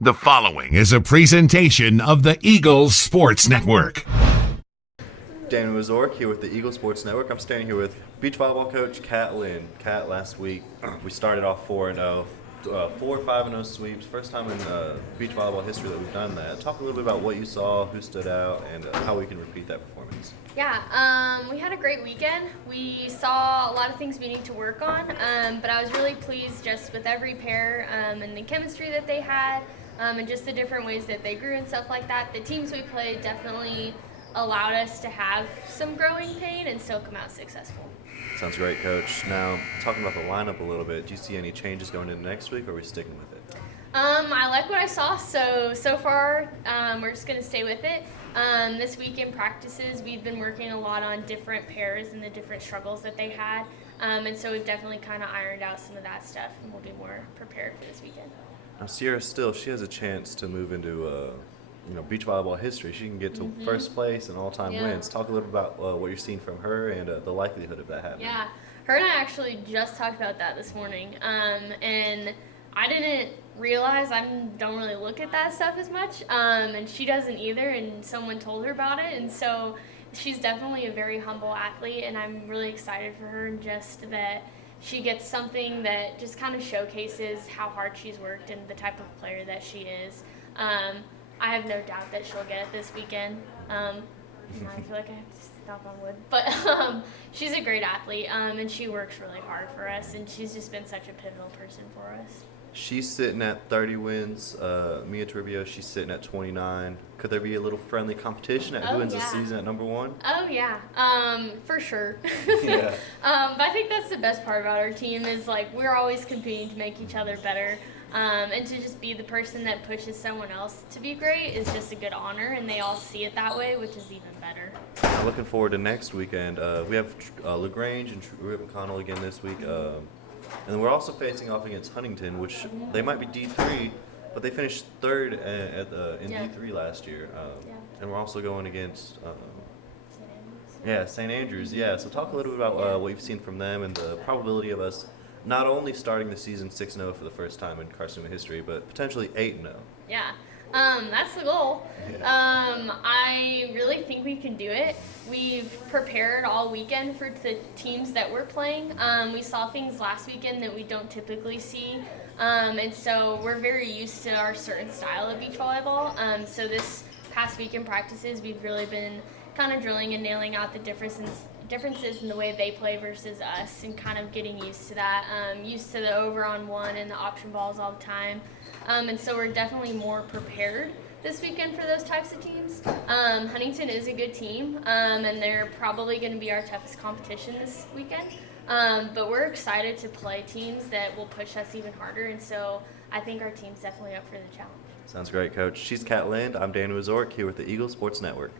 The following is a presentation of the Eagles Sports Network. Daniel Mazork here with the Eagle Sports Network. I'm standing here with beach volleyball coach Kat Lynn. Kat, last week we started off 4-0, 5-0 sweeps. First time in beach volleyball history that we've done that. Talk a little bit about what you saw, who stood out, and how we can repeat that performance. Yeah, we had a great weekend. We saw a lot of things we need to work on, but I was really pleased just with every pair and the chemistry that they had, and just the different ways that they grew and stuff like that. The teams we played definitely allowed us to have some growing pain and still come out successful. Sounds great, Coach. Now, talking about the lineup a little bit, do you see any changes going into next week, or are we sticking with it? I like what I saw, so far we're just going to stay with it. This week in practices, we've been working a lot on different pairs and the different struggles that they had, and so we've definitely kind of ironed out some of that stuff, and we'll be more prepared for this weekend. Now, Sierra Still, she has a chance to move into beach volleyball history. She can get to first place and all-time wins. Talk a little about what you're seeing from her and the likelihood of that happening. Yeah, her and I actually just talked about that this morning, and I didn't realize I don't really look at that stuff as much, and she doesn't either, and someone told her about it, and so she's definitely a very humble athlete, and I'm really excited for her, and just that she gets something that just kind of showcases how hard she's worked and the type of player that she is. I have no doubt that she'll get it this weekend. I feel like I have to stop on wood. But she's a great athlete, and she works really hard for us, and she's just been such a pivotal person for us. She's sitting at 30 wins. Mia Toribio, she's sitting at 29. Could there be a little friendly competition at who wins the season at number one? Oh, yeah, for sure. Yeah. But I think that's the best part about our team is, like, we're always competing to make each other better. And to just be the person that pushes someone else to be great is just a good honor, and they all see it that way, which is even better. I'm looking forward to next weekend. We have LaGrange and Rip McConnell again this week. And we're also facing off against Huntington, which they might be D3, but they finished third in D3 last year. And we're also going against St. Andrews. Yeah, so talk a little bit about what you've seen from them and the probability of us not only starting the season 6-0 for the first time in Carson-Newman history, but potentially 8-0. Yeah, that's the goal. I really think we can do it. We've prepared all weekend for the teams that we're playing. We saw things last weekend that we don't typically see, and so we're very used to our certain style of beach volleyball. So this past week in practices, we've really been kind of drilling and nailing out the differences in the way they play versus us, and kind of getting used to that, used to the over on one and the option balls all the time. And so we're definitely more prepared this weekend for those types of teams. Huntington is a good team, and they're probably going to be our toughest competition this weekend. But we're excited to play teams that will push us even harder, and so I think our team's definitely up for the challenge. Sounds great, Coach. She's Kat Lind. I'm Daniel Mazork here with the Eagle Sports Network.